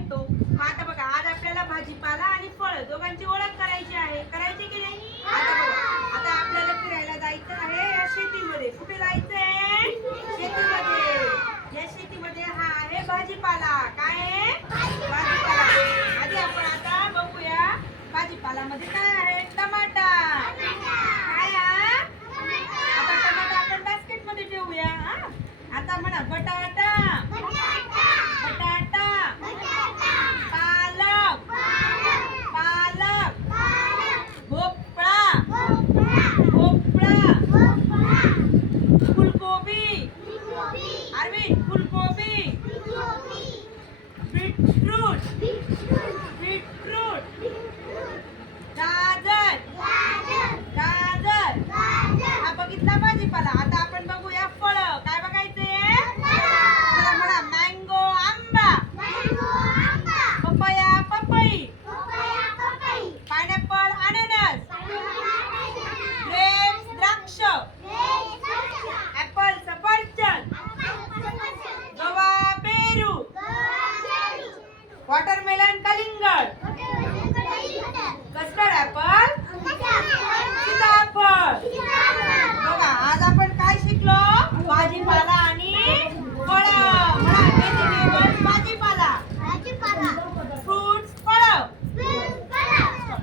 येतो. मग आता बघा आज आपल्याला भाजीपाला आणि फळ दोघांची ओळख करायची आहे. करायची की नाही? आता बघा आता आपल्याला फिरायला जायचं आहे या शेतीमध्ये. कुठे जायचंय? शेतीमध्ये. या शेतीमध्ये हा आहे भाजीपाला. काय आहे? भाजीपाला. आधी आपण आता बघूया भाजीपालामध्ये काय आहे. टमाटा. काय हा? आता टमाटा आपण बास्केटमध्ये ठेवूया आता म्हणा बटाटा Fruit. Fruit. Fruit. Fruit. Fruit पेरू वॉटरमेलन कलिंगड. कस्टर्ड